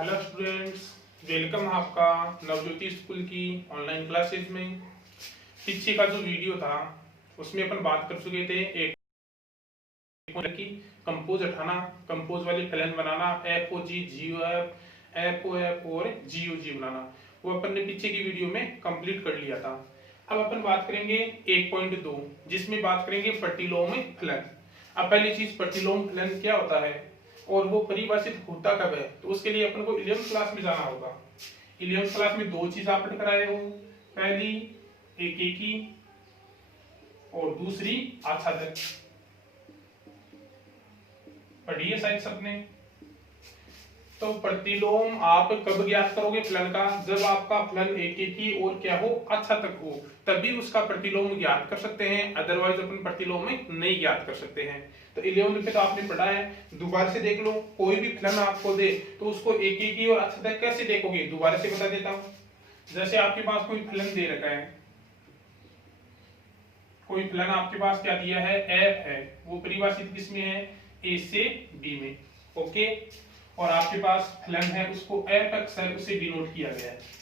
Hello students, welcome है आपका Navjyoti school की ऑनलाइन क्लासेज में। पीछे का जो वीडियो था उसमें अपन बात कर चुके थे एक की कंपोज उठाना, कंपोज वाली फलन बनाना, एफ ओ जी जी एफ ओ एफ और जी ओ जी बनाना। वो अपन ने पीछे की वीडियो में कंप्लीट कर लिया था। अब अपन बात करेंगे 1.2 जिसमें बात करेंगे प्रतिलोम फलन। अब पहली चीज प्रतिलोम फलन क्या होता है और वो परिभाषित होता कब है, तो उसके लिए अपन को 11th क्लास में जाना होगा। 11th क्लास में दो चीज आपने कराए हो, पहली एकेकी और दूसरी आच्छादक। पढ़िए शायद सबने। तो प्रतिलोम आप कब ज्ञात करोगे फलन का, जब आपका फलन एकेकी और क्या हो, आच्छादक हो, तभी उसका प्रतिलोम ज्ञात कर सकते हैं, अदरवाइज अपन प्रतिलोम में नहीं ज्ञात कर सकते हैं। तो 11th पे तो आपने पढ़ा है, दोबारा से देख लो। कोई भी फलन आपको दे तो उसको एकेकी और आच्छादक कैसे देखोगे, दोबारा से बता देता हूं। जैसे आपके पास कोई फलन दे रखा है, कोई फलन आपके पास क्या दिया है, एफ है, वो परिभाषित किसमें है, ए से बी में। ओके, और आपके पास फलन है उसको एफ एक्स है, उसे डिनोट किया गया है।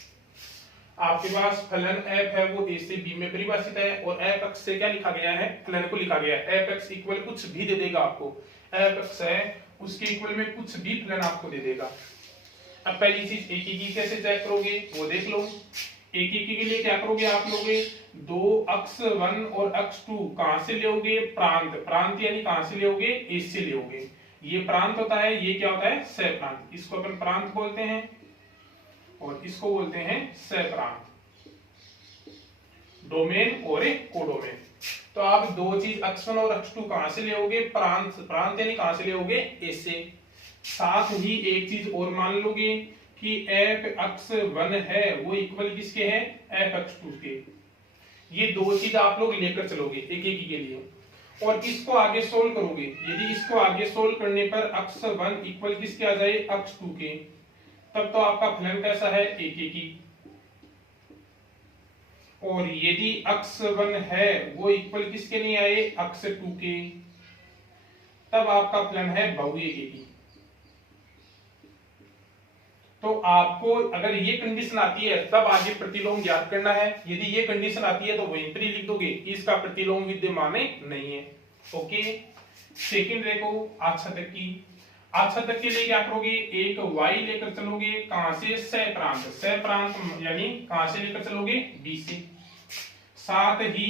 आपके पास फलन एफ है वो ए से बी में परिभाषित है और एफ एक्स से क्या लिखा गया है, फलन को लिखा गया है। एफ एक्स इक्वल कुछ भी दे देगा आपको, एफ एक्स है उसके इक्वल में कुछ भी फलन आपको दे देगा। अब पहली चीज एकीकी कैसे चेक करोगे वो देख लो। एकीकी के लिए क्या करोगे आप लोगे, दो अक्ष 1 और अक्ष 2 कहां से लोगे, प्रांत। प्रांत यानी कहां से लोगे, इस से लोगे। ये प्रांत होता है, ये क्या होता है, सह प्रांत। इसको अपन प्रांत बोलते हैं और इसको बोलते हैं सह प्रांत। डोमेन और एक कोडोमेन। तो आप दो चीज अक्ष 1 और अक्ष 2 कहां से लोगे, प्रांत। प्रांत यानी कहां से लोगे, इससे। साथ ही एक चीज और मान लोगे कि एफ अक्ष 1 है वो इक्वल किसके है, एफ अक्ष 2 के। ये दो चीज आप लोग लेकर चलोगे एक एक के लिए और इसको आगे सोल्व करोगे। यदि इसको आगे सोल्व करने पर अक्ष 1 इक्वल किसके आ जाए, अक्ष 2 के, तब तो आपका फलन कैसा है, एकेकी। और यदि अक्ष 1 है वो इक्वल किसके नहीं आए, अक्ष 2 के, तब आपका फलन है बहुएकेकी। तो आपको अगर ये कंडीशन आती है तब आगे प्रतिलोम ज्ञात करना है। यदि ये कंडीशन आती है तो वहीं पर ही लिख दोगे इसका प्रतिलोम विद्यमान नहीं है। ओके, सेकंड देखो आच्छादक की। आच्छादक के लिए क्या करोगे, एक y लेकर चलोगे, कहां से, सह प्रांत। सह प्रांत यानी कहां से लेकर चलोगे, b से। साथ ही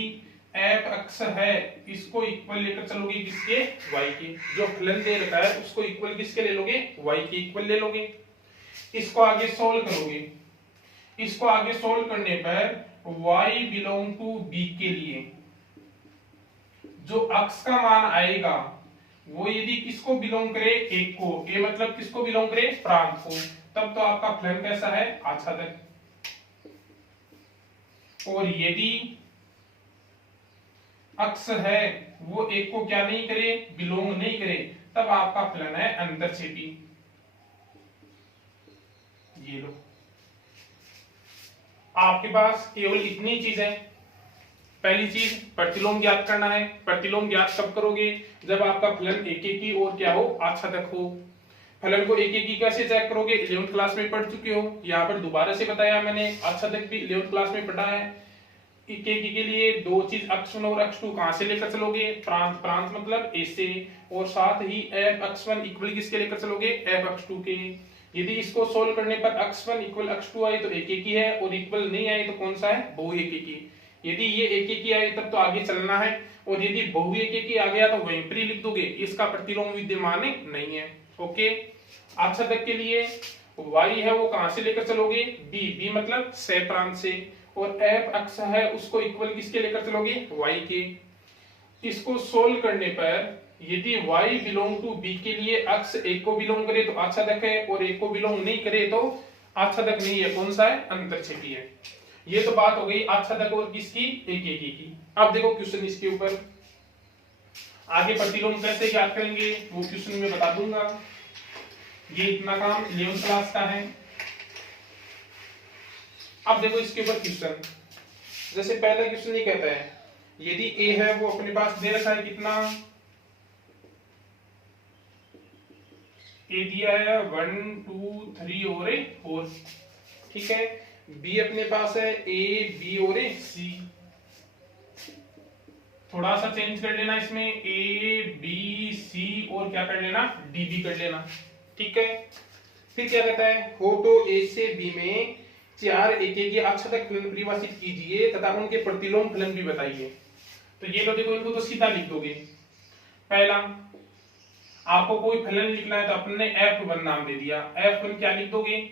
f अक्ष है इसको इक्वल लेकर चलोगे किसके, y के। जो फलन दे रखा है उसको इक्वल किसके ले लोगे, y के इक्वल ले लोगे। इसको आगे सोल्व करोगे। इसको आगे सोल्व करने पर y बिलोंग टू b के लिए जो अक्ष का मान आएगा वो यदि किसको बिलोंग करे, एक को, ए मतलब किसको बिलोंग करे, प्रांत को, तब तो आपका फलन कैसा है, आच्छादक। और यदि अक्ष है वो एक को क्या नहीं करे, बिलोंग नहीं करे, तब आपका फलन है अंतरछेदी। ये लो, आपके पास केवल इतनी चीज है। पहली चीज प्रतिलोम ज्ञात करना है। प्रतिलोम ज्ञात कब करोगे, जब आपका फलन एकेकी और क्या हो, आच्छादक हो। फलन को एकेकी कैसे चेक करोगे, 11th क्लास में पढ़ चुके हो, यहाँ पर दोबारा से बताया मैंने। आच्छादक भी 11th क्लास में पढ़ा है। एकेकी के लिए दो चीज अक्ष 1 और अक्ष 2 कहां से लेकर चलोगे, प्रांत। प्रांत मतलब ए से। और साथ ही एफ अक्ष 1 इक्वल किसके लेकर चलोगे, एफ अक्ष 2 के। यदि इसको सोल्व करने पर अक्ष 1 इक्वल अक्ष 2 आई तो एकेकी है, और इक्वल नहीं आई तो कौन सा है, बहुएकेकी। यदि ये एकेकी आई तब तो आगे चलना है, और यदि बहुएकेकी आ गया तो वहीं पर ही लिख दोगे इसका प्रतिलोम विद्यमान नहीं है। ओके, आच्छादक के लिए y है वो कहां से लेकर चलोगे, b। b मतलब सह प्रांत से। और f अक्ष है उसको इक्वल किसके लेकर चलोगे, y के। इसको सोल्व करने पर यदि y बिलोंग टू b के लिए अक्ष एक को बिलोंग करे तो आच्छादक है, और एक को बिलोंग नहीं करे तो आच्छादक नहीं है, कौन सा है, अंतरछेदी है। ये तो बात हो गई आच्छादक और किसकी, एकेकी की। अब देखो क्वेश्चन इसके ऊपर। आगे प्रतिलोम कैसे ज्ञात करेंगे वो क्वेश्चन में बता दूंगा। ये इतना काम 11th क्लास का है। अब देखो इसके ऊपर क्वेश्चन। जैसे पहला क्वेश्चन ये कहता है यदि a है वो अपने पास दे रखा है कितना, ए दिया है 1 2 3 और 4, ठीक है। बी अपने पास है ए बी और सी, थोड़ा सा चेंज कर लेना इसमें, ए बी सी और क्या कर लेना, डी बी कर लेना, ठीक है। फिर क्या कहता है, हो तो ए से बी में 4 एके के आच्छादक फलन परिभाषित कीजिए तथा उनके प्रतिलोम फलन भी बताइए। तो ये लो देखो, इनको तो सीधा लिख दोगे। पहला, आपको कोई फलन लिखना है तो अपने F1 नाम दे दिया, F1 क्या लिख दोगे।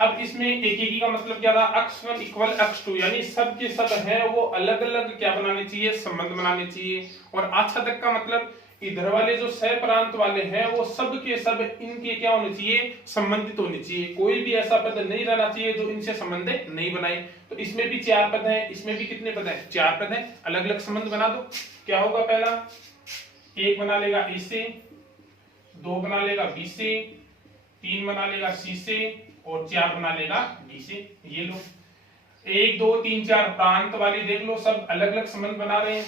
अब इसमें एकेकी का मतलब क्या था, x1 इक्वल x2, यानी सब के सब हैं वो अलग अलग क्या बनाने चाहिए, संबंध बनाने चाहिए। और आच्छादक का मतलब इधर वाले जो सहप्रांत वाले हैं वो सब के सब इनके क्या होने चाहिए, संबंधित होने चाहिए। कोई भी ऐसा पद नहीं रहना चाहिए जो इनसे संबंध नहीं बनाए। तो इसमें भी 4 पद हैं, इसमें भी कितने पद हैं, 4 पद हैं, अलग अलग संबंध बना दो। क्या होगा, पहला 1 बना लेगा ए से, 2 बना लेगा बी से, 3 बना लेगा सी से और 4 बना लेगा डी से। ये लो 1 2 3 4 प्रांत वाले देख लो, सब अलग अलग संबंध बना रहे हैं,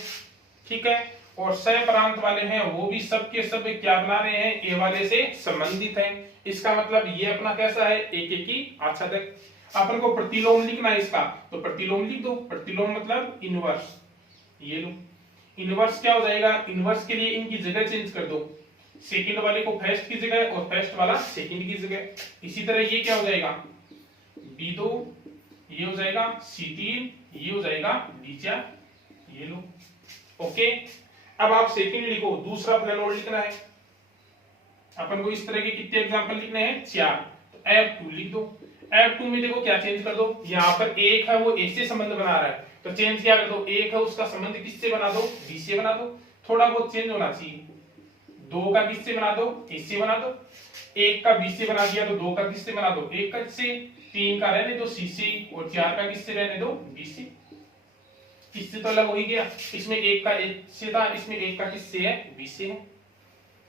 ठीक है। और सह प्रांत वाले हैं वो भी सब के सब क्या बना रहे हैं, ए वाले से संबंधित हैं। इसका मतलब ये अपना कैसा है, एकेकी आच्छादक। अपन को प्रतिलोम लिखना है इसका, तो प्रतिलोम लिख दो। प्रतिलोम मतलब इनवर्स, ये लो इनवर्स क्या हो जाएगा, इनवर्स के लिए इनकी जगह चेंज कर दो, सेकंड वाले को फर्स्ट की जगह और फर्स्ट वाला सेकंड की जगह। इसी तरह ये क्या हो जाएगा, B2 ये हो जाएगा, C3 ये हो जाएगा, D4, ये लो ओके। अब आप सेकंड लिखो, दूसरा फलन और लिखना है अपन को। इस तरह के कितने एग्जांपल लिखने हैं, 4। तो F2 लिख दो। F2 में देखो क्या चेंज कर दो, यहाँ पर एक है वो ए से संबंध बना रहा है, तो चेंज क्या कर दो, एक है उसका संबंध किससे बना दो, बी से बना दो। थोड़ा बहुत चेंज होना चाहिए, 2 का किससे बना दो, ए से बना दो। 1 का बी से बना दिया तो 2 का किससे बना दो, 1 का से। 3 का रहने दो सी से और 4 का किससे रहने दो, बी से। इससे तो अलग हो ही गया, इसमें 1 का ए से था, इसमें 1 का किससे है, बी से है।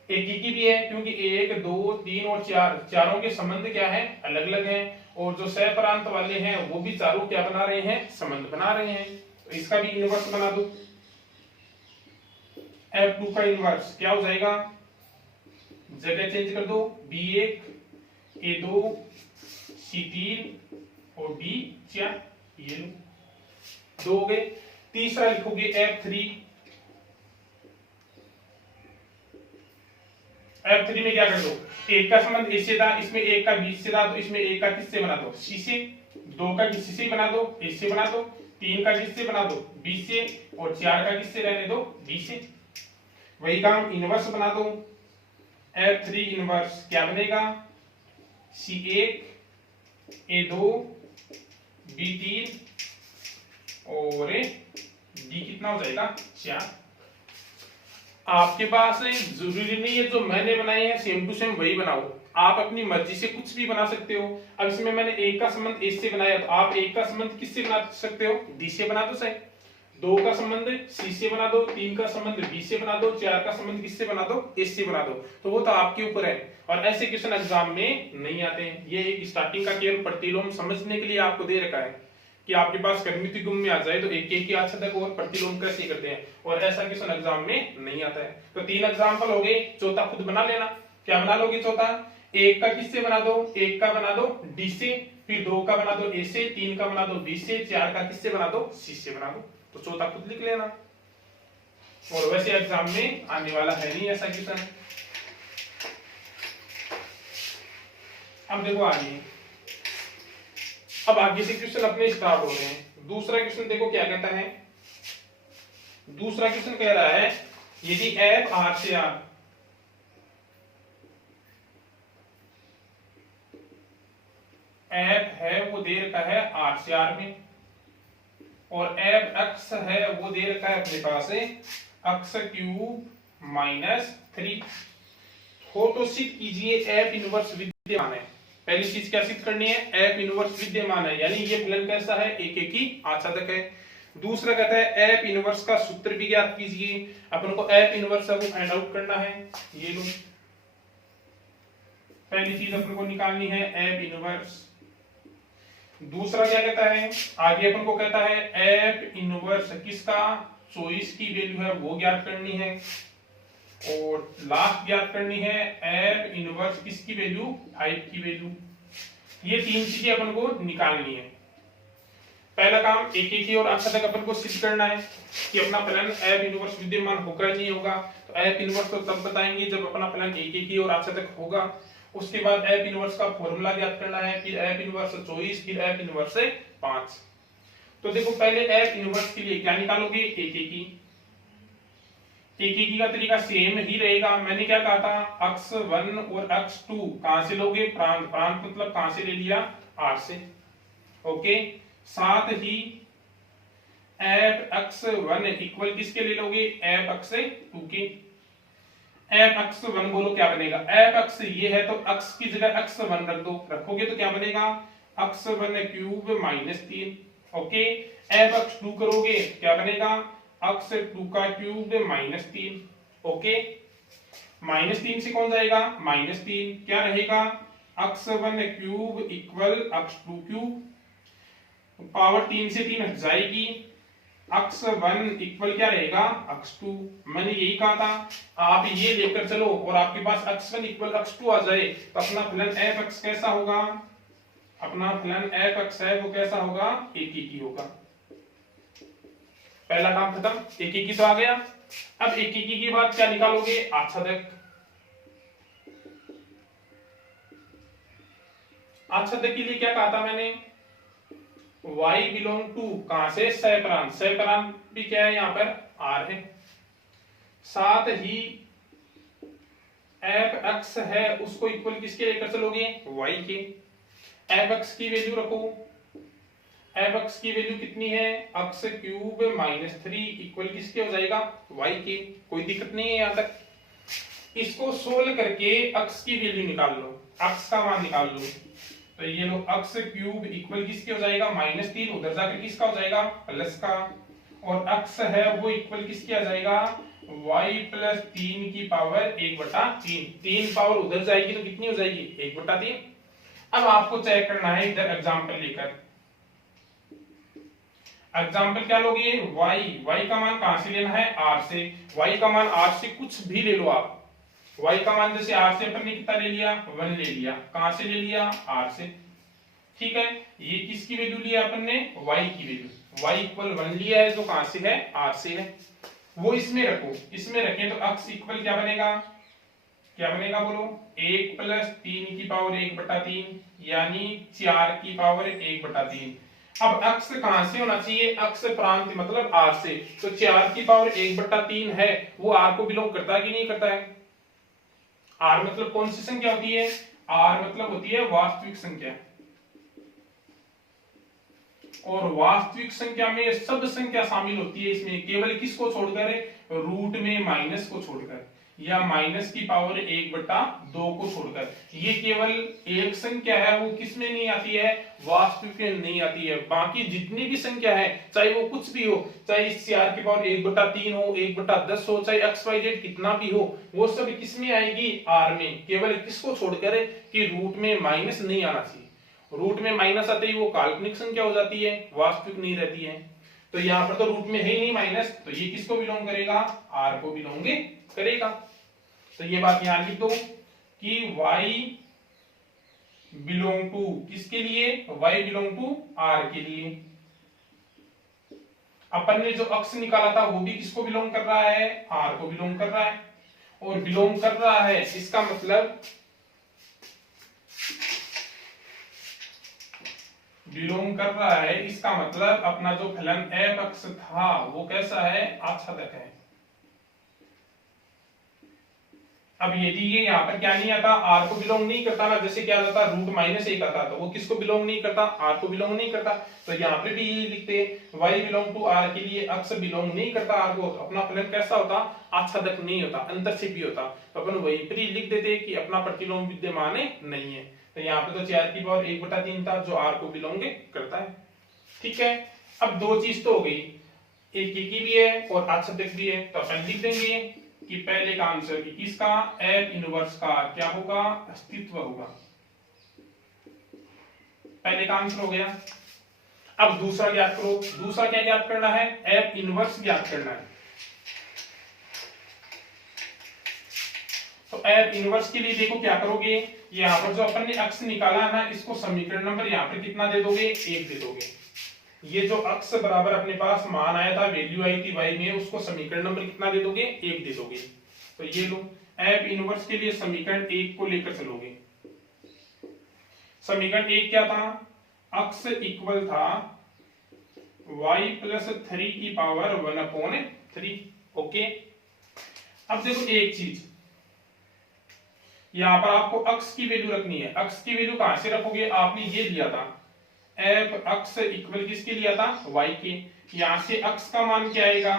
एकेकी भी है क्योंकि 1 2 3 और 4 चारों के संबंध क्या है, अलग अलग हैं। और जो सहप्रांत वाले हैं वो भी चारों क्या बना रहे हैं, संबंध बना रहे हैं। तो इसका भी इनवर्स बना दो। F2 का इनवर्स क्या हो जाएगा, जगह चेंज कर दो, B1 A2 C3 और B4, ये लो 2 हो गए। तीसरा लिखोगे F3। F3 में क्या कर दो, 1 का संबंध ए से था, इसमें 1 का बी से था, तो इसमें 1 का किससे बना दो, सी से। 2 का किसी से बना दो, ए से बना दो। 3 का किससे बना दो, बी से। और 4 का किससे रहने दो, बी से। वही काम इनवर्स बना दो। F3 इनवर्स क्या बनेगा, C1 A2 B3 और D कितना हो जाएगा, 4। आपके पास जरूरी नहीं है जो मैंने बनाए हैं सेम टू सेम वही बनाओ, आप अपनी मर्जी से कुछ भी बना सकते हो। अब इसमें मैंने 1 का संबंध ए से बनाया, तो आप 1 का संबंध किससे बना सकते हो, डी से बना दो सही। 2 का संबंध सी से बना दो, 3 का संबंध बी से बना दो, 4 का संबंध किससे बना दो, एस से बना दो। तो वो तो आपके ऊपर है, और ऐसे क्वेश्चन एग्जाम में नहीं आते हैं। ये एक स्टार्टिंग का केवल प्रतिलोम समझने के लिए आपको दे रखा है कि आपके पास कर्मित गुण में आ जाए तो एक ही आच्छादक और प्रतिलोम कैसे करते हैं, और ऐसा क्वेश्चन एग्जाम में नहीं आता है। तो 3 एग्जाम्पल हो गए, चौथा खुद बना लेना। क्या बना लोगे चौथा, 1 का किससे बना दो, 1 का बना दो डी से, फिर 2 का बना दो ए से, 3 का बना दो बी से, 4 का किससे बना दो, सी से बना दो। तो चौथा खुद लिख लेना, और वैसे एग्जाम में आने वाला है नहीं ऐसा क्वेश्चन। अब देखो आगे, अब आगे से क्वेश्चन अपने स्टार्ट हो रहे हैं। दूसरा क्वेश्चन देखो क्या कहता है, दूसरा क्वेश्चन कह रहा है यदि F R से R F है वो दे रखा है R से R में, और F X है वो दे रखा है अपने पास है X क्यूब माइनस 3। हो तो सिद्ध कीजिए F इनवर्स विद्यमान है। पहली चीज क्या सिद्ध करनी है, F इनवर्स विद्यमान है, यानी ये फलन कैसा है, एकेकी आच्छादक है। दूसरा कहता है F इनवर्स का सूत्र भी ज्ञात कीजिए। अपन को F इनवर्स को फाइंड आउट करना है। ये लो पहली चीज अपन को निकालनी है F इनवर्स। दूसरा क्या कहता है, आगे अपन को कहता है F इनवर्स किसका, चॉइस की वैल्यू है वो ज्ञात करनी है। और लास्ट ज्ञात करनी है एफ इनवर्स किसकी वैल्यू 5 की वैल्यू। ये तीन चीजें अपन को निकालनी है। पहला काम एक एक ही और आशा तक अपन को सिद्ध करना है कि अपना फलन एफ इनवर्स विद्यमान होगा नहीं होगा। तो एफ इनवर्स को तब बताएंगे जब अपना फलन एक एक ही और आशा तक होगा। उसके बाद एफ इनवर्स का फॉर्मूला ज्ञात करना है, फिर एफ इनवर्स 24, फिर एफ इनवर्स 5। तो देखो पहले एफ इनवर्स के लिए क्या निकालोगे, एक एक ही। एक एक ही का तरीका सेम ही रहेगा। मैंने क्या कहा था, अक्स 1 और अक्स 2 कहां से लोगे, प्रांत। प्रांत मतलब कहां से ले लिया, आर से। ओके, साथ ही एफ अक्स 1 इक्वल किसके ले लोगे, एफ अक्स 2 के। एफ अक्स 1 बोलो क्या बनेगा, एफ अक्स ये है तो अक्स की जगह अक्स 1 रख दो, रखोगे तो क्या बनेगा, अक्स 1 क्यूब माइनस 3। ओके, एफ अक्स 2 करोगे क्या बनेगा, अक्स 2 का क्यूब माइनस 3। ओके, माइनस 3 से कौन जाएगा, माइनस 3, क्या रहेगा, अक्स 1 क्यूब इक्वल अक्स 2 क्यूब। पावर 3 से 3 हट जाएगी, अक्स 1 इक्वल क्या रहेगा, अक्स 2। मैंने यही कहा था, आप ये लेकर चलो और आपके पास अक्स 1 इक्वल अक्स 2 आ जाए तो अपना फलन एफ अक्स कैसा होगा, अपना फलन एफ अक्स है वो कैसा होगा, एक ही होगा। पहला काम खत्म, एक ही तो आ गया। अब एक ही के बाद क्या निकालोगे, आच्छादक। आच्छादक के लिए क्या कहा था मैंने, y बिलोंग टू कहां से, सहपरांत। सहपरांत भी क्या है, यहां पर r है। साथ ही f x है उसको इक्वल किसके लेकर चलोगे, y के। f x की वैल्यू रखो, f x की वैल्यू कितनी है, x क्यूब माइनस 3 इक्वल किसके हो जाएगा, y के। कोई दिक्कत नहीं है यहां तक। इसको सोल्व करके x की वैल्यू निकाल लो, x का मान निकाल लो। तो ये लो अक्स क्यूब इक्वल किसके हो जाएगा, माइनस 3, उधर जाकर किसका हो जाएगा, प्लस का। और अक्स है वो इक्वल किसके आ जाएगा, y प्लस 3 की पावर 1/3। 3 पावर उधर जाएगी तो कितनी हो जाएगी, 1/3। अब आपको चेक करना है इधर एग्जाम्पल लेकर। एग्जाम्पल क्या लोगे, y का मान कहां से लेना है, r से। y का मान r से कुछ भी ले लो आप। y का मान जैसे r से अपन ने कितना ले लिया, 1 ले लिया। कहां से ले लिया, r से। ठीक है, ये किसकी वैल्यू लिया अपन ने, y की वैल्यू। y इक्वल 1 लिया है जो कहां से है, r से है। वो इसमें रखो, इसमें रखें तो x इक्वल क्या बनेगा, क्या बनेगा बोलो, 1 प्लस 3 की पावर 1/3 यानी 4 की पावर 1/3। अब x कहां से होना चाहिए, x प्रांत मतलब r से। तो 4 की पावर 1/3 है वो r को बिलोंग करता है कि नहीं करता है। r मतलब कौन सी संख्या होती है, r मतलब होती है वास्तविक संख्या। और वास्तविक संख्या में सब संख्या शामिल होती है इसमें, केवल किसको छोड़कर, रूट में माइनस को छोड़कर, या माइनस की पावर 1/2 को छोड़कर। ये केवल एक संख्या है वो किसमें नहीं आती है, वास्तविक में नहीं आती है। बाकी जितनी भी संख्या है चाहे वो कुछ भी हो, चाहे इस 4 की पावर 1/3 हो, 1/10 हो, चाहे XYZ कितना भी हो, वो सब किसमें आएगी, R में। केवल किसको छोड़कर कि रूट में माइनस नहीं आना चाहिए। रूट में माइनस आते ही वो काल्पनिक संख्या हो जाती है, वास्तविक नहीं रहती है। तो यहाँ पर तो रूट में है ही नहीं माइनस, तो ये किसको बिलोंग करेगा, R को बिलोंग करेगा। तो ये बात यहां लिख दो कि y बिलोंग टू किसके लिए, y बिलोंग टू r के लिए। अपन ने जो अक्स निकाला था वो भी किसको बिलोंग कर रहा है, r को बिलोंग कर रहा है। और बिलोंग कर रहा है इसका मतलब, बिलोंग कर रहा है इसका मतलब अपना जो फलन f अक्स था वो कैसा है, आच्छादक है। अब यदि ये यहाँ पर क्या नहीं आता, r को बिलोंग नहीं करता ना, जैसे क्या आता रूट -1 आता, तो वो किसको बिलोंग नहीं करता, r को बिलोंग नहीं करता। तो यहाँ पे भी ये लिखते y बिलोंग टू r के लिए अक्स बिलोंग नहीं करता r को, तो अपना फलन कैसा होता, आच्छादक नहीं होता, अंतरछेदी होता। तो अपन वहीं पर ही लिख देते कि अपना प्रतिलोम विद्यमान नहीं है। तो यहाँ पे तो 4 की पावर 1/3 था जो r को बिलोंग करता है। ठीक है, अब दो चीज तो हो गई, एक की भी है और आच्छादक भी है। तो अपन लिख देंगे कि पहले का आंसर कि किसका, एफ इनवर्स का क्या होगा, अस्तित्व होगा। पहले का आंसर हो गया। अब दूसरा ज्ञात करो। दूसरा क्या ज्ञात करना है, एफ इनवर्स ज्ञात करना है। तो एफ इनवर्स के लिए देखो क्या करोगे, यहाँ पर जो अपन ने अक्स निकाला है ना, इसको समीकरण नंबर यहाँ पर कितना दे दोगे, 1 दे दोगे। ये जो अक्स बराबर अपने पास मान आया था, वैल्यू आई थी y में, उसको समीकरण नंबर कितना दे दोगे, 1 दे दोगे। तो ये लो, एफ इनवर्स के लिए समीकरण 1 को लेकर चलोगे। समीकरण 1 क्या था, अक्स इक्वल था y प्लस 3 की पावर 1/3। ओके, अब देखो एक चीज, यहां पर आपको अक्स की वैल्यू रखनी है। अक्स की वैल्यू कहां से रखोगे, आपने ये लिया था एफ अक्स इक्वल किसके लिया था, y के। यहां से अक्स का मान क्या आएगा,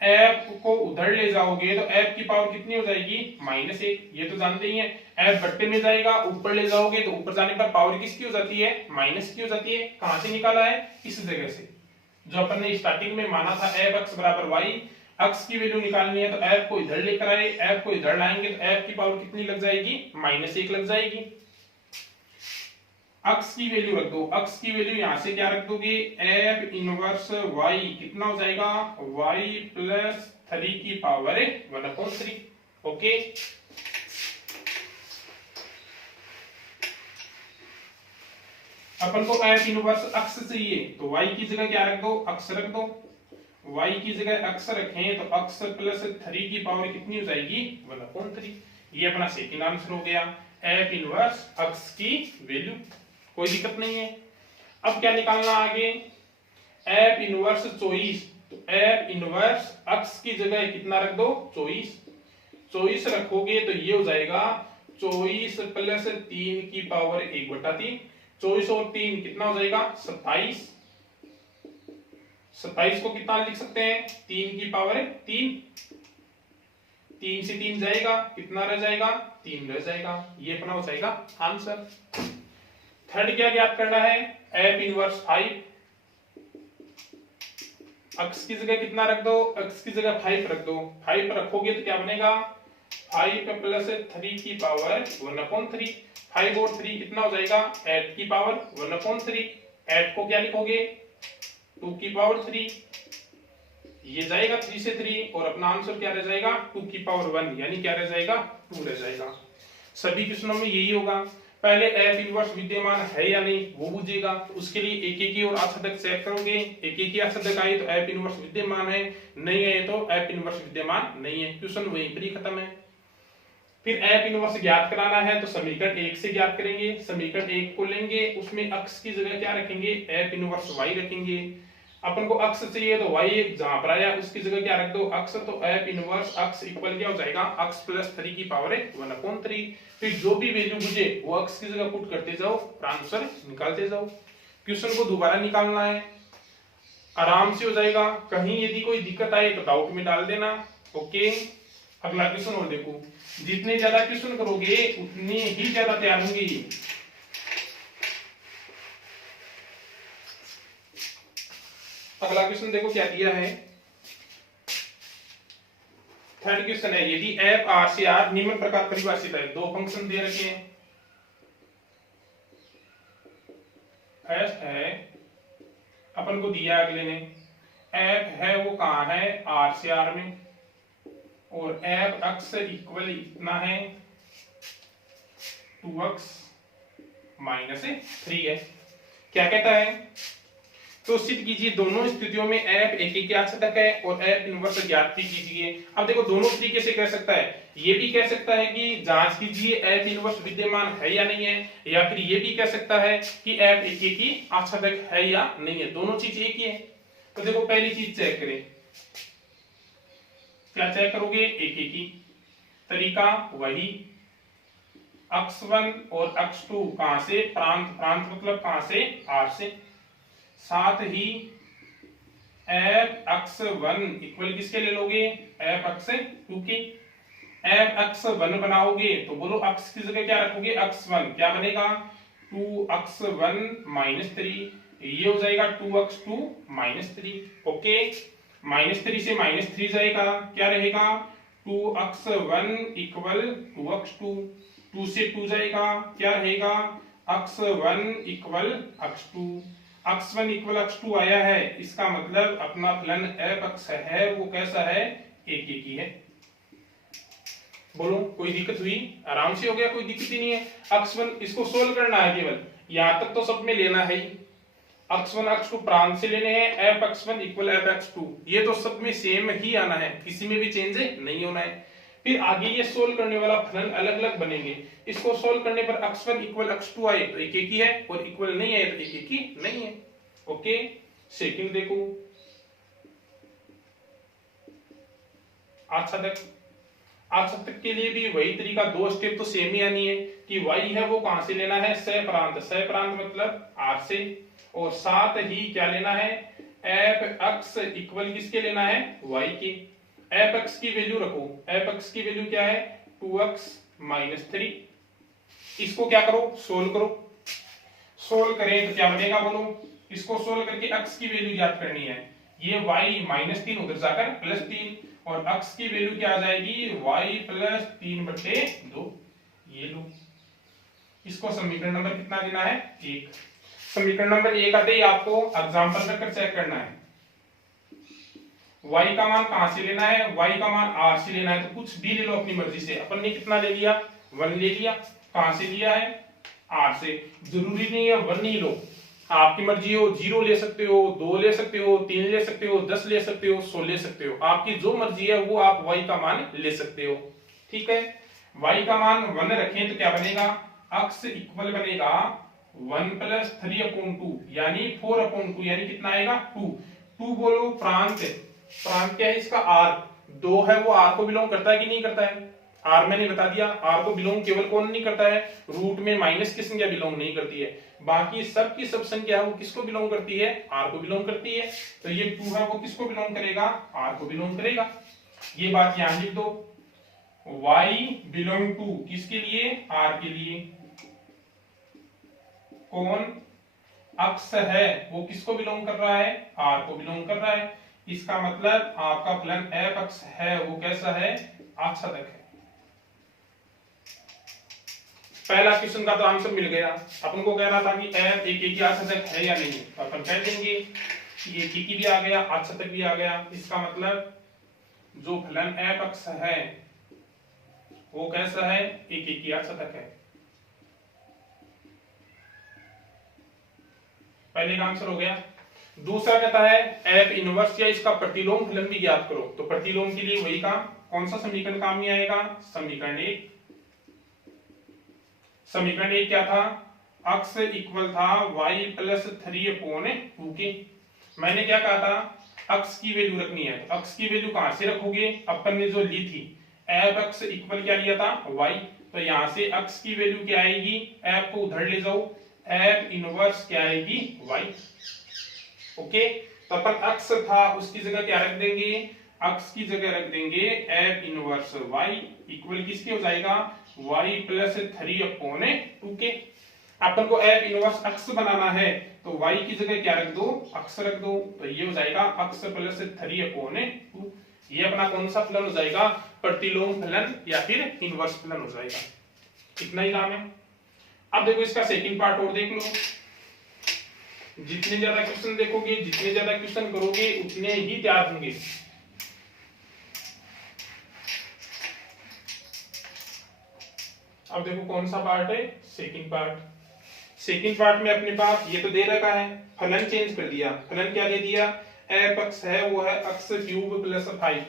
एफ को उधर ले जाओगे तो एफ की पावर कितनी हो जाएगी, -1। ये तो जानते ही हैं, एफ बट्टे में जाएगा, ऊपर ले जाओगे तो ऊपर जाने पर पावर किसकी हो जाती है, माइनस की हो जाती है। कहां से निकाला है, इस जगह से, जो अपन ने स्टार्टिंग में माना था एफ अक्स बराबर y। अक्स की वैल्यू निकालनी है तो एफ को इधर लेकर आए, एफ को इधर लाएंगे तो एफ की पावर कितनी लग जाएगी, -1 लग जाएगी। अक्स की वैल्यू रख दो, अक्स की वैल्यू यहां से क्या रख दोगे, एफ इनवर्स y कितना हो जाएगा, y प्लस 3 की पावर 1/3। ओके, अपन को एफ इनवर्स अक्स चाहिए तो y की जगह क्या रख दो, अक्स रख दो। y की जगह अक्स रखें तो अक्स प्लस 3 की पावर कितनी हो जाएगी, 1/3। ये अपना सेकंड आंसर हो गया, एफ इनवर्स अक्स की वैल्यू। कोई दिक्कत नहीं है। अब क्या निकालना आगे, एफ इनवर्स 24। तो एफ इनवर्स अक्स की जगह कितना रख दो, 24 रखोगे तो ये हो जाएगा 24 प्लस 3 की पावर 1/3। 24 और 3 कितना हो जाएगा, 27। 27 को कितना लिख सकते हैं, 3 की पावर 3। 3 से 3 जाएगा, कितना रह जाएगा, 3 रह जाएगा। ये अपना हो जाएगा आंसर। थर्ड क्या ज्ञात करना है, एफ इनवर्स 5। अक्स की जगह कितना रख दो, अक्स की जगह 5 रख दो। 5 रखोगे तो क्या बनेगा, 5 प्लस 3 की पावर 1/3। 5 और 3 कितना हो जाएगा, 8 की पावर 1/3। 8 को क्या लिखोगे, 2 की पावर 3। ये जाएगा 3 से 3 और अपना आंसर क्या रह जाएगा, 2 की पावर 1, यानी क्या रह जाएगा, 2 रह जाएगा। सभी क्वेश्चनों में यही होगा, पहले एफ इनवर्स विद्यमान है या नहीं वो पूछेगा, तो उसके लिए एक एक की और आच्छादक चेक करोगे। एक एक की आच्छादक आई तो एफ इनवर्स विद्यमान है, नहीं है तो एफ इनवर्स विद्यमान नहीं है। क्वेश्चन वहीं पर ही खत्म है। फिर एफ इनवर्स ज्ञात कराना है तो समीकरण 1 से ज्ञात करेंगे। समीकरण 1 को लेंगे, उसमें अक्स की जगह क्या रखेंगे, एफ इनवर्स y रखेंगे। अपन को अक्स चाहिए तो y जहां पर आया उसकी जगह क्या रख दो, अक्स। तो एफ इनवर्स अक्स इक्वल क्या हो जाएगा, अक्स प्लस 3 की पावर 1/3। फिर जो भी वैल्यू मुझे वो अक्स की जगह पुट करते जाओ, आंसर निकालते जाओ। क्वेश्चन को दोबारा निकालना है, आराम से हो जाएगा। कहीं यदि कोई दिक्कत आए तो डाउट में डाल देना। ओके, अगला क्वेश्चन और देखो, जितने ज्यादा क्वेश्चन करोगे उतने ही ज्यादा तैयार होंगे। अगला क्वेश्चन देखो क्या दिया है, थर्ड क्वेश्चन है, यदि एफ आर से आर निम्न प्रकार परिभाषित है। दो फंक्शन दे रखे हैं, फर्स्ट है अपन को दिया अगले ने, एफ है वो कहां है, आर से आर में, और एफ अक्स इक्वल इतना है 2x माइनस 3 है। क्या कहता है, तो सिद्ध कीजिए दोनों स्थितियों में एफ एक ही आच्छादक है और एफ इनवर्स ज्ञात भी कीजिए। अब देखो दोनों तरीके से कह सकता है, ये भी कह सकता है कि जांच कीजिए एफ इनवर्स विद्यमान है या नहीं है, या फिर ये भी कह सकता है कि एफ एक ही आच्छादक है या नहीं है। दोनों चीज एक ही है। तो देखो पहली चीज चेक करें, क्या चेक करोगे, एक ही तरीका वही, x1 और x2 कहां से, प्रांत, प्रांत मतलब कहां से, आर से। साथ ही f(x1) इक्वल किसके ले लोगे, f(x2) के। f(x1) बनाओगे तो बोलो x की जगह क्या रखोगे, x1, क्या बनेगा 2x1 - 3, ये हो जाएगा 2x2 - 3। ओके, -3 से -3 जाएगा, क्या रहेगा 2x1 इक्वल 2x2। 2 से 2 जाएगा, क्या रहेगा x1 equal x2। x1 equal x2 आया है, इसका मतलब अपना फलन f(x) है वो कैसा है, एक ही है। बोलो कोई दिक्कत हुई? आराम से हो गया, कोई दिक्कत ही नहीं है। x1 इसको सोल्व करना है केवल, यहां तक तो सब में लेना है ही। x1 x2 प्रांत से लेने हैं, f(x1) = f(x2), ये तो सब में सेम ही आना है, किसी में भी चेंज नहीं होना है। फिर आगे ये सोल्व करने वाला फलन अलग अलग बनेंगे। इसको सोल्व करने पर x1 = x2 आए तो एक एक ही है, और इक्वल नहीं आए तो एक एक ही नहीं है। ओके, सेकंड देखो, आज तक के लिए भी वही तरीका, दो स्टेप तो सेम ही आनी है कि y है वो कहां से लेना है, सह प्रांत मतलब r से, और साथ ही क्या लेना है, f(x) इक्वल किसके लेना है, y के। f(x) की वैल्यू रखो, f(x) की वैल्यू क्या है, 2x - 3। इसको क्या करो, सोल्व करो। सोल्व करें तो क्या बनेगा बोलो, इसको सोल्व करके x की वैल्यू ज्ञात करनी है। ये y -3 उधर जाकर +3, और x की वैल्यू क्या आ जाएगी, y + 3/2। ये लो, इसको समीकरण नंबर कितना देना है, 1। समीकरण नंबर 1 आते ही आपको एग्जांपल करके चेक करना है। y का मान कहां से लेना है, y का मान r से लेना है, तो कुछ भी ले लो अपनी मर्जी से। अपन ने कितना ले लिया, 1 ले लिया। कहां से लिया है, r से। जरूरी नहीं है 1 ही लो, आपकी मर्जी हो, 0 ले सकते हो, 2 ले सकते हो, 3 ले सकते हो, 10 ले सकते हो, 100 ले सकते हो, आपकी जो मर्जी है वो आप y का मान ले सकते हो। ठीक है, y का मान 1 रखें तो क्या बनेगा, x इक्वल बनेगा 1 + 3/2 यानी 4/2, यानी कितना आएगा, 2 बोलो। प्रांत क्या है इसका, r 2 है, वो r को बिलोंग करता है कि नहीं करता है, r मैंने बता दिया, r को बिलोंग केवल कौन नहीं करता है, रूट में माइनस की संख्या बिलोंग नहीं करती है, बाकी सब की सब संख्या वो किसको बिलोंग करती है, r को बिलोंग करती है। तो ये 2 है वो किसको बिलोंग करेगा, r को बिलोंग करेगा। ये बात यहां लिख दो, y बिलोंग टू किसके लिए, r के लिए। कौन x है वो किसको बिलोंग कर रहा है, r को बिलोंग कर रहा है। इसका मतलब आपका फलन f(x) है वो कैसा है, आच्छादक है। पहला क्वेश्चन का तो आंसर मिल गया। अपन को कहना था कि f एक की आच्छादक है या नहीं, तो अपन कह देंगे कि एक की भी आ गया, आच्छादक भी आ गया। इसका मतलब जो फलन f(x) है वो कैसा है, एक की आच्छादक है। पहले का आंसर हो गया। दूसरा कहता है f इनवर्स या इसका प्रतिलोम फलन भी ज्ञात करो। तो प्रतिलोम के लिए वही काम, कौन सा समीकरण काम में आएगा, समीकरण 1। समीकरण 1 क्या था, x इक्वल था y + 3/2 के। मैंने क्या कहा था, x की वैल्यू रखनी है, तो x की वैल्यू कहां से रखोगे, अपन ने जो ली थी f(x) इक्वल क्या लिया था, y। तो यहां से x की वैल्यू क्या आएगी, f को उधर ले जाओ, f इनवर्स क्या आएगी, y। ओके, तो अपन x था उसकी जगह क्या रख देंगे, x की जगह रख देंगे f इनवर्स y इक्वल किसके हो जाएगा, y + 3/2 के। अपन को f इनवर्स x बनाना है तो y की जगह क्या रख दो, x रख दो, तो ये हो जाएगा x + 3/2। ये अपना कौन सा फलन हो जाएगा, प्रतिलोम फलन या फिर इनवर्स फलन हो जाएगा। इतना ही काम है। अब देखो इसका सेकंड पार्ट और देख लो। जितने ज्यादा क्वेश्चन देखोगे, जितने ज्यादा क्वेश्चन करोगे, उतने ही तैयार होंगे। अब देखो कौन सा पार्ट है, सेकंड पार्ट। सेकंड पार्ट में अपने पास ये तो दे रखा है, फलन चेंज कर दिया। फलन क्या दे दिया, f(x) है वो है x³ + 5।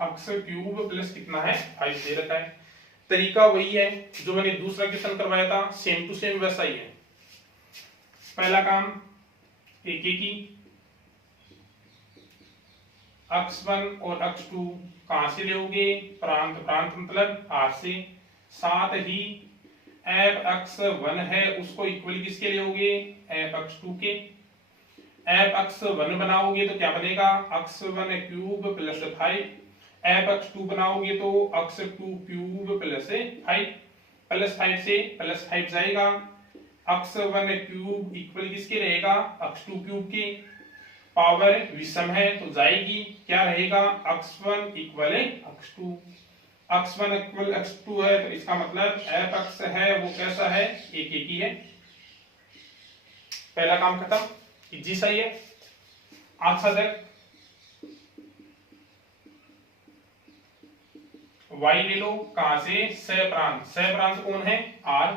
x³ प्लस कितना है, 5 दे रखा है। तरीका वही है जो मैंने दूसरा क्वेश्चन करवाया था, सेम टू सेम वैसा ही है। पहला काम, एक की x1 और x2 कहां से लोगे, प्रांत मतलब r से। साथ ही f(x1) है उसको इक्वल किसके लोगे, f(x2) के। f(x1) बनाओगे तो क्या बनेगा, x1³ + 5। f(x2) बनाओगे तो x2³ + 5, +5 से +5 जाएगा, x1³ इक्वल किसके रहेगा, x2³ के। पावर विषम है तो जाएगी, क्या रहेगा, x1 = x2। x1 = x2 है तो इसका मतलब f(x) है वो कैसा है, एक ही है। पहला काम खत्म, इजी सही है। आच्छादक y ले लो, कहां से, सह प्रांत कौन है, r।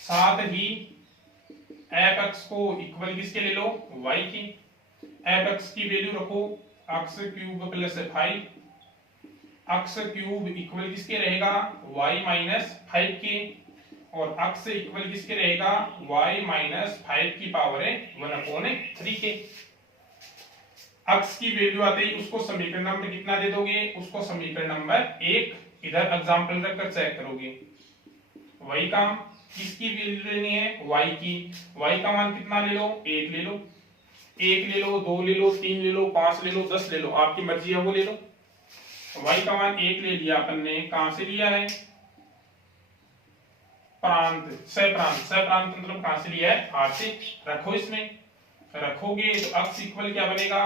साथ ही f x को इक्वल किसके ले लो, y की। f x की वैल्यू रखो x cube plus 5, x cube equal किसके रहेगा, y माइनस 5 के, और x इक्वल किसके रहेगा, y माइनस 5 की पावर है 1/3 के। x की वैल्यू आते ही उसको समीकरण नंबर कितना दे दोगे, उसको समीकरण नंबर 1 इधर एग्जांपल रखकर चेक करोगे। y का किसकी वैल्यू लेनी है, y की। y का मान कितना ले लो, 1 ले लो, 1 ले लो, 2 ले लो, 3 ले लो, 5 ले लो, 10 ले लो, आपकी मर्जी है वो ले लो। y का मान 1 ले लिया अपन ने, कहां से लिया है, प्रांत, सह प्रांत मतलब कहां से लिया है, r से। रखो, इसमें रखोगे तो x इक्वल क्या बनेगा,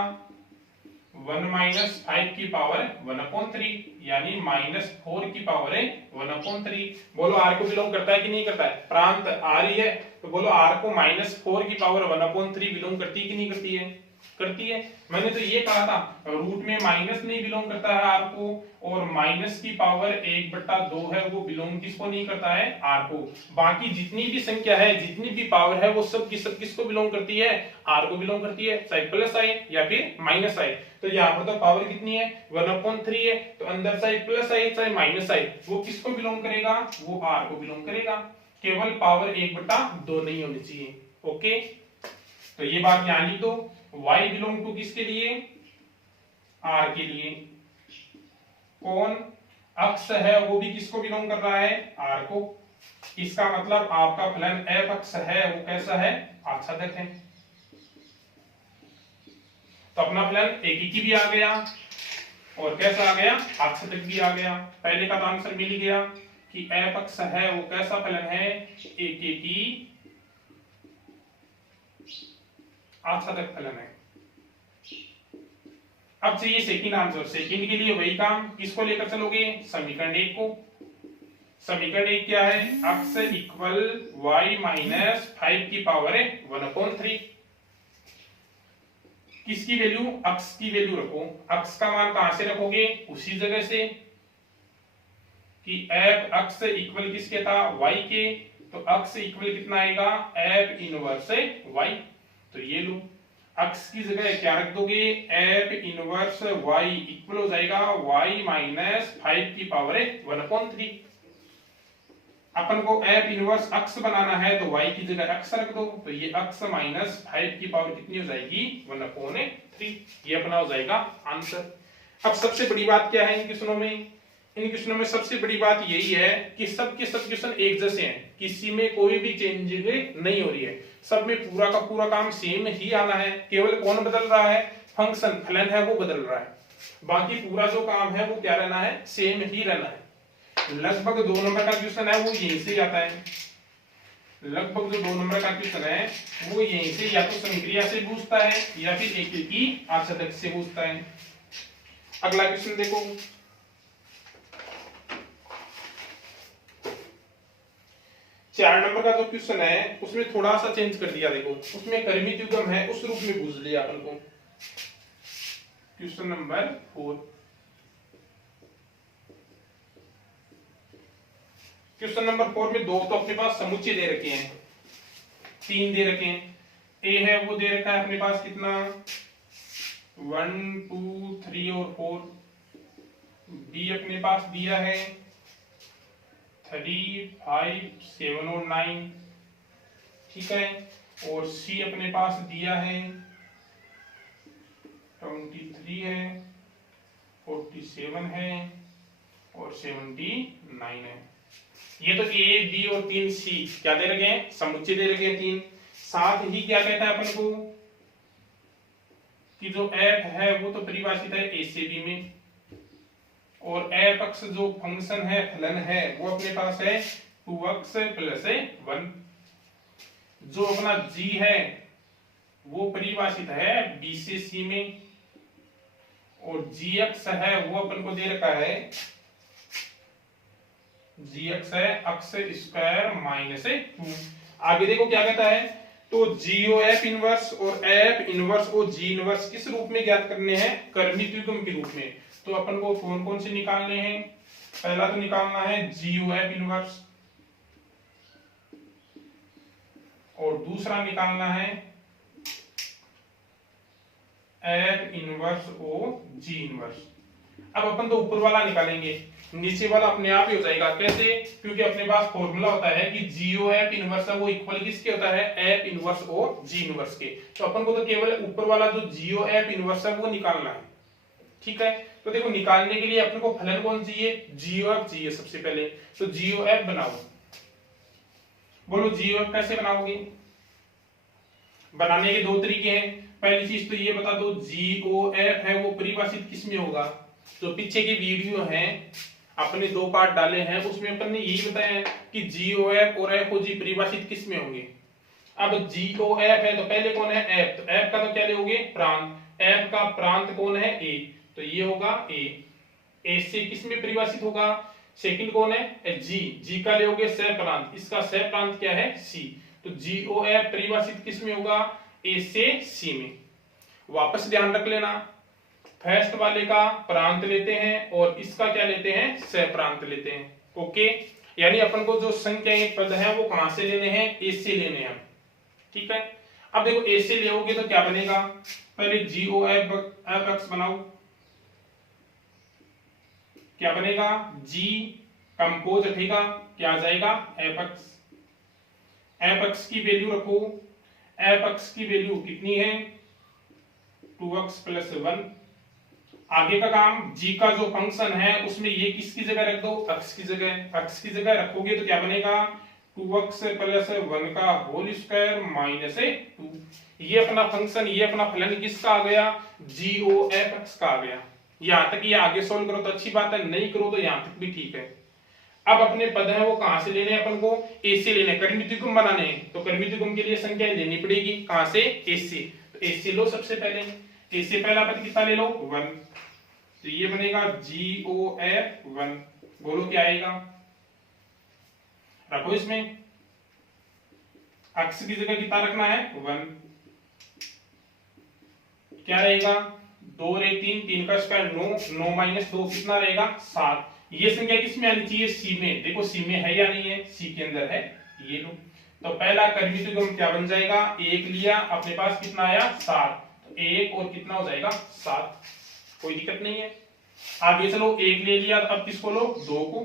1 माइनस 5 की पावर 1/3, यानी -4 की पावर है 1/3। बोलो r को बिलोंग करता है कि नहीं करता है, प्रांत r ही है, तो बोलो r को -4 की पावर 1/3 बिलोंग करती है कि नहीं करती है, करती है। मैंने तो ये कहा था रूट में माइनस नहीं बिलोंग करता है r को, और माइनस की पावर 1/2 है वो बिलोंग किसको नहीं करता है, r को। बाकी जितनी भी संख्या है, जितनी भी पावर है, वो सब की सब किसको बिलोंग करती है, r को बिलोंग करती है, चाहे प्लस आए या फिर माइनस आए। तो यहाँ पर तो पावर कितनी है, 1/3 है, तो अंदर चाहे प्लस आए चाहे माइनस आए, वो किसको बिलोंग करेगा, वो r को बिलोंग करेगा। केवल पावर 1/2 नहीं होनी चाहिए। ओके, तो ये बात यहाँ लिख दो, y बिलोंग टू किसके लिए, r के लिए। कौन अक्ष है वो भी किसको बिलोंग कर रहा है, r को। इसका मतलब आपका फलन f अक्ष है वो कैसा है, आच्छादक है। तो अपना फलन एकीकी भी आ गया, और कैसा आ गया, आच्छादक भी आ गया। पहले का तो आंसर मिल गया कि f अक्ष है वो कैसा फलन है, एकीकी आच्छादक फलन है। अब चाहिए सेकंड आंसर। सेकंड के लिए वही काम, किसको लेकर चलोगे, समीकरण 1 को। समीकरण 1 क्या है, x इक्वल y माइनस 5 की पावर है 1/3। किसकी वैल्यू, x की वैल्यू रखो। x का मान कहां से रखोगे, उसी जगह से कि f x इक्वल किसके था, y के, तो x इक्वल कितना आएगा, f इनवर्स y। तो ये लो, x की जगह क्या रख दोगे, f इनवर्स y इक्वल हो जाएगा y माइनस 5 की पावर 1/3। अपन को f इनवर्स x बनाना है, तो y की जगह x रख दो, तो ये x माइनस 5 की पावर कितनी हो जाएगी, 1/3। ये अपना हो जाएगा आंसर। अब सबसे बड़ी बात क्या है इन क्वेश्चनों में, इन क्वेश्चनों में सबसे बड़ी बात यही है कि सब के सब क्वेश्चन एक जैसे हैं, किसी में कोई भी चेंजिंग नहीं हो रही है, सब में पूरा का पूरा काम सेम ही आना है। केवल कौन बदल रहा है, फंक्शन फलन है वो बदल रहा है, बाकी पूरा जो काम है वो क्या रहना है, सेम ही रहना है। लगभग 2 नंबर का क्वेश्चन है वो यहीं से आता है, लगभग जो 2 नंबर का क्वेश्चन है वो यहीं से या तो संक्रिया से पूछता है या फिर एकीकी आच्छादक से पूछता है। अगला क्वेश्चन देखो, 4 नंबर का जो क्वेश्चन है उसमें थोड़ा सा चेंज कर दिया। देखो उसमें कर्मित युग्म है उस रूप में पूछ लिया अपन को। क्वेश्चन नंबर 4, क्वेश्चन नंबर 4 में दो तो अपने पास समुच्चय दे रखे हैं, 3 दे रखे हैं। ए है वो दे रखा है अपने पास कितना, 1 2 3 और 4। बी अपने पास दिया है 3 5 7 और 9, ठीक है। और सी अपने पास दिया है 23 है, 47 है और 79 है। ये तो ए बी और 3 सी क्या दे रखे हैं, समुच्चय दे रखे हैं 3। साथ ही क्या कहता है अपन को कि जो एफ है वो तो परिभाषित है ए से बी में, और एफ अक्ष जो फंक्शन है फलन है वो अपने पास है 2x + 1। जो अपना g है वो परिभाषित है b से c में, और gx है वो अपन को दे रखा है, gx है x स्क्वायर -2। आगे देखो क्या कहता है, तो GOF इनवर्स और F इनवर्स और G इनवर्स किस रूप में ज्ञात करने हैं, कर्मित युग्म के रूप में। तो अपन को कौन कौन से निकालने हैं, पहला तो निकालना है GOF इनवर्स और दूसरा निकालना है F इनवर्स ओ G इनवर्स। अब अपन तो ऊपर वाला निकालेंगे, नीचे वाला अपने आप ही हो जाएगा। कैसे? क्योंकि अपने पास फॉर्मूला होता है कि GOF इनवर्स है वो इक्वल किसके होता है? F इनवर्स ओ G इनवर्स के। तो अपन को तो केवल ऊपर वाला जो GOF इनवर्स है वो निकालना है। ठीक है, तो देखो निकालने के लिए अपन को फलन कौन चाहिए? GOF चाहिए सबसे पहले। तो GOF बनाओ। बोलो GOF कैसे बनाओगे? बनाने के दो तरीके हैं। पहली चीज तो ये बता दो GOF है वो परिभाषित किस में होगा? जो पीछे की वीडियो है अपने दो पार्ट डाले हैं उसमें अपन ने यही बताया है कि GOF और FOG परिभाषित किस में होंगे। अब GOF है तो पहले कौन है? F। तो F का तो क्या लोगे? प्रांत। F का प्रांत कौन है? A। तो ये होगा A। A से किस में परिभाषित होगा? सेकंड कौन है? G का लोगे सह प्रांत। इसका सह प्रांत क्या है? C। तो GOF परिभाषित किस में होगा? A से C में। वापस ध्यान रख लेना, फर्स्ट वाले का प्रांत लेते हैं और इसका क्या लेते हैं? सह प्रांत लेते हैं। ओके, यानी अपन को जो संख्याएं पद है वो कहां से लेने हैं? A से लेने हैं। ठीक है, अब देखो A से लेओगे तो क्या बनेगा? पहले GOF बनाओ। क्या बनेगा? G कंपोज हटेगा, क्या आ जाएगा? Fx की वैल्यू रखो। Fx की वैल्यू कितनी है? 2x + 1। आगे का काम, G का जो फंक्शन है उसमें ये किसकी जगह रख दो? x की जगह। x की जगह रखोगे तो क्या बनेगा? 2x + 1 का होल स्क्वायर माइनस 2। ये अपना फंक्शन, ये अपना फलन किसका आ गया? GOF का आ गया। यहां तक ये आगे सोल्व करो तो अच्छी बात है, नहीं करो तो यहां तक भी ठीक है। अब अपने पद है वो कहां से लेने हैं? अपन को A से लेने। कर्मित बनाने हैं तो कर्मित के लिए संख्या लेनी पड़ेगी। कहां से? A से। तो A से लो सबसे पहले। A से पहला पद कितना ले लो? 1। तो ये बनेगा GOF 1। बोलो क्या आएगा? रखो इसमें x की जगह कितना रखना है? 1। क्या रहेगा? 2 रे 3, 3 का स्क्वायर 9, 9 - 2 कितना रहेगा? 7। ये संख्या किस में आनी चाहिए? C में। देखो C में है या नहीं है? C के अंदर है, ये लो। तो पहला कर्मित क्या बन जाएगा? 1 लिया, अपने पास कितना आया? 7। तो 1 और कितना हो जाएगा? 7। कोई दिक्कत नहीं है। आगे चलो, 1 ले लिया, अब किसको लो? 2 को।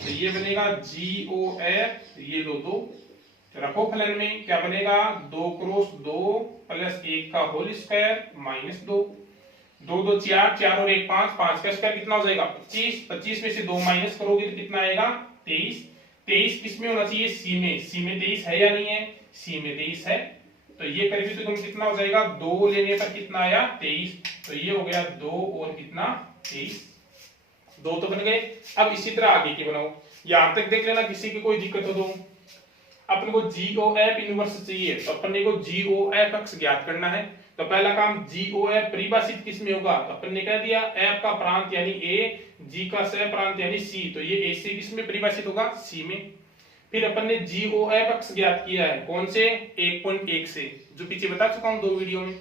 तो ये बनेगा GOF, ये लो 2। रखो फलन में, क्या बनेगा? 2 × 2 + 1 का होल स्क्वायर माइनस 2। 2 2 4, 4 और 1 5, 5 का स्क्वायर कितना हो जाएगा? 25। 25 में से 2 माइनस करोगे तो कितना आएगा? 23। 23 किस में होना चाहिए? C में। C में 23 है या नहीं है? C में 23 है। तो ये करीबी तो कितना हो जाएगा? 2 लेने पर कितना आया? 23। तो ये हो गया 2 और कितना? 23। 2 तो बन गए। अब इसी तरह आगे की बनाओ। यहां तक देख लेना, किसी की कोई दिक्कत हो तो। अपन को GOF इनवर्स चाहिए तो अपन को GOFX ज्ञात करना है। तो पहला काम, GOF परिभाषित किस में होगा? तो अपन ने कह दिया F का प्रांत यानी A, G का सह प्रांत यानी C। तो ये A से किस में परिभाषित होगा? C में। फिर अपन ने GOFX ज्ञात किया है, कौन से? 1.1 से, जो पीछे बता चुका हूं 2 वीडियो में।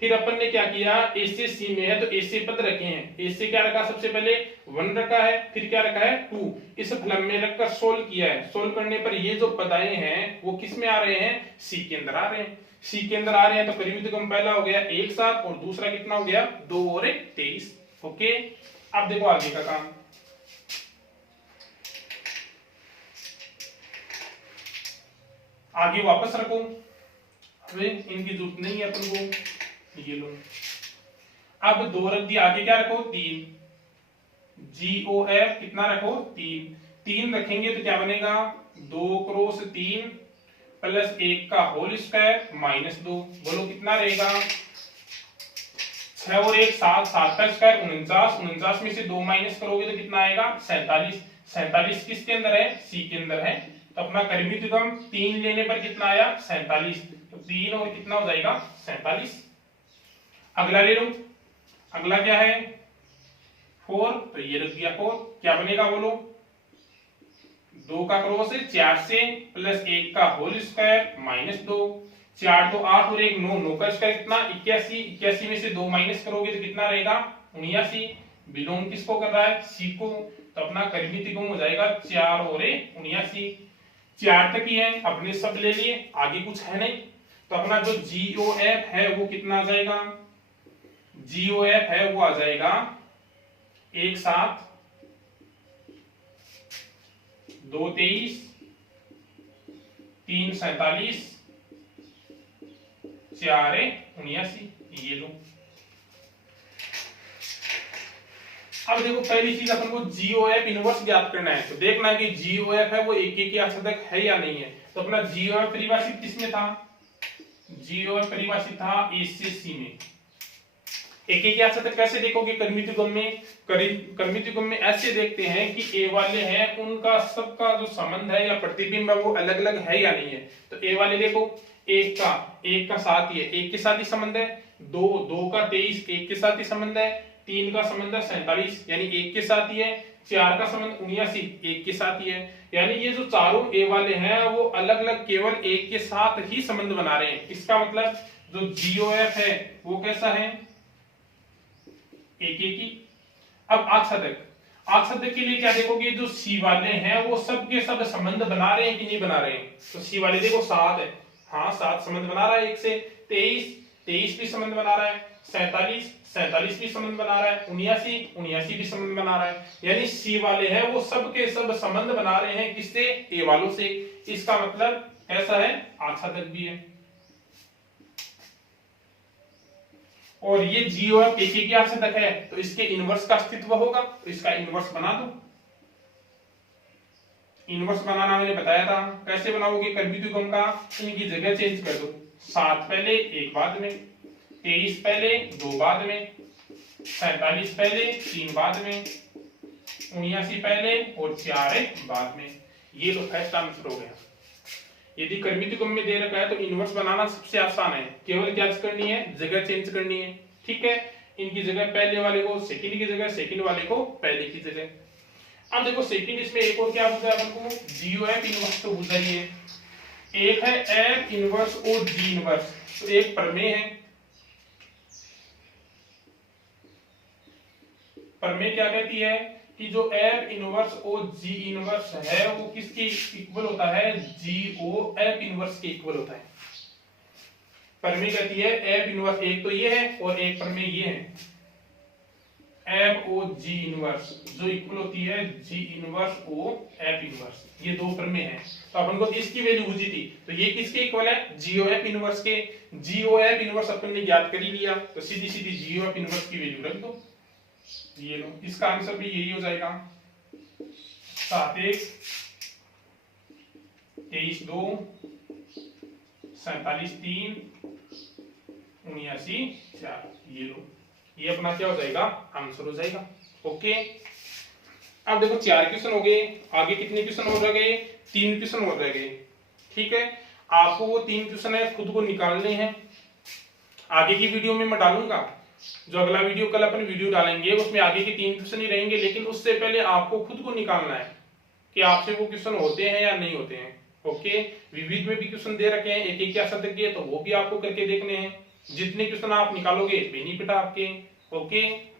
फिर अपन ने क्या किया? A से C में है तो A से पद रखे हैं। A से क्या रखा? सबसे पहले 1 रखा है, फिर क्या रखा है? 2। इस फलन में रखकर सोल्व किया है। सोल्व करने पर ये जो पद आए हैं वो किस में आ रहे हैं? C के अंदर आ रहे हैं। C के अंदर आ रहे हैं तो करीबी तुम पहला हो गया 1 7 और दूसरा कितना हो गया? 2 और 1 23। ओके, अब देखो आगे का काम। आगे वापस रखो, अबे इनकी जरूरत नहीं है अपन को, ये लो। अब 2 रख दिया, आगे क्या रखो? 3। GOF कितना रखो? 3। 3 रखेंगे तो क्या बनेगा? 2 × 3 + 1 का होल स्क्वायर माइनस 2। बोलो कितना रहेगा? 6 और 1 7, 7 का स्क्वायर 49। 49 में से 2 माइनस करोगे तो कितना आएगा? 47। 47 किसके अंदर है? C के अंदर है। तो अपना करीबी तुगम 3 लेने पर कितना आया? 47। तो 3 और कितना हो जाएगा? 47। अगला ले लो। अगला क्या है? 4। तो ये रख दिया 4। क्या बनेगा बोलो? 2 का क्रॉस 4 से + 1 का होल स्क्वायर माइनस 2। 4 तो 8 और 1 9, 9 का स्क्वायर कितना? 81। 81 में से 2 माइनस करोगे तो कितना रहेगा? 79। बिलोंग किसको कर रहा है, सी को। तो अपना परिमिति गुण हो जाएगा 4 और 79, 4 तक ही है, अपने सब ले लिए, आगे कुछ है नहीं। तो अपना जो जीओएफ है वो कितना आ जाएगा, जीओएफ है वो आ जाएगा 1/7, 2/23, 3/47, 4/79, ये लो। अब देखो पहली चीज अपन को जीओएफ इनवर्स ज्ञात करना है, तो देखना है कि जीओएफ है वो एक के आच्छादक है या नहीं है। तो अपना जीओएफ परिभाषित किसमें था, जीओएफ परिभाषित था ए से सी में। एक के आच्छादक कैसे देखोगे, कर्मितिगम में ऐसे देखते हैं कि ए वाले हैं उनका सबका जो संबंध है या प्रतिबिंब है वो अलग अलग है या नहीं है। तो ए वाले देखो, एक का साथ ही है, एक के साथ ही संबंध है, दो का 23 एक के साथ ही संबंध है, 3 का संबंध है 47 यानी एक के साथ ही है, 4 का संबंध 79 एक के साथ ही है। यानी ये जो चारों ए वाले हैं वो अलग अलग केवल एक के साथ ही संबंध बना रहे हैं। इसका मतलब जो जीओएफ है वो कैसा है, एक की। अब आच्छादक के लिए क्या देखोगे, जो सी वाले हैं वो सब के सब संबंध बना रहे हैं कि नहीं बना रहे हैं। तो सी वाले देखो 7 है, हाँ 7 संबंध बना रहा है, एक से 23 भी संबंध बना रहा है, 47 भी संबंध बना रहा है, 79 भी संबंध बना रहा है। यानी सी वाले हैं वो सब के सब संबंध बना रहे हैं किससे, ए वालों से। इसका मतलब कैसा है, आच्छादक भी है। और ये जीओएफ एक के आच्छादक है तो इसके इनवर्स का अस्तित्व होगा, तो इसका इनवर्स बना दो। इनवर्स बनाना मैंने बताया था, कैसे बनाओगे, कर्मितिगम का इनकी जगह चेंज कर दो, 7 पहले 1 बाद में, 23 पहले 2 बाद में, 47 पहले 3 बाद में, 79 पहले और 4 बाद में। ये लो फर्स्ट आंसर हो गया। यदि कर्मितिगम में दे रखा है तो इनवर्स बनाना सबसे आसान है, केवल क्या करनी है, जगह चेंज करनी है। ठीक है, इनकी जगह पहले वाले को सेकंड की जगह, सेकंड वाले को पहले की जगह। अब देखो सेकंड, इसमें एक और क्या पूछा है अपन को, जीओएफ इनवर्स तो पूछा ही है। एक है एफ इनवर्स और जी इनवर्स, तो एक प्रमेय है। प्रमेय क्या कहती है कि जो एफ इनवर्स और जी इनवर्स है वो किसके इक्वल होता है, जीओ एफ इनवर्स के इक्वल होता है। प्रमेय कहती है एफ इनवर्स, एक तो ये है और एक प्रमेय ये है, एफ ओ जी इनवर्स जो इक्वल होती है g inverse o f inverse, ये दो प्रमेय है। तो अपन को इसकी वैल्यू पूछी थी, तो ये किसके इक्वल है, जीओ एफ इनवर्स के। जीओ एफ इनवर्स अपन ने ज्ञात कर ही लिया, तो सीधी सीधी जीओ एफ इनवर्स की वैल्यू रख दो, ये लो। इसका आंसर भी यही हो जाएगा, 7 23 2 47 3 79 4, ये लो। ये अपना क्या हो जाएगा, आंसर हो जाएगा। ओके, अब देखो 4 क्वेश्चन हो गए, आगे कितने क्वेश्चन हो रह गए, 3 क्वेश्चन हो रह गए। ठीक है, आपको वो 3 क्वेश्चन है खुद को निकालने हैं। आगे की वीडियो में मैं डालूंगा, जो अगला वीडियो कल अपन वीडियो डालेंगे उसमें आगे के 3 क्वेश्चन ही रहेंगे, लेकिन उससे पहले आपको खुद को निकालना है कि आपसे वो क्वेश्चन होते हैं या नहीं होते हैं। ओके, विविध में भी क्वेश्चन दे रखे हैं, एक एक क्या शब्द के, तो वो भी आपको करके देखने हैं। जितने क्वेश्चन आप निकालोगे बेनिफिट आपके। ओके।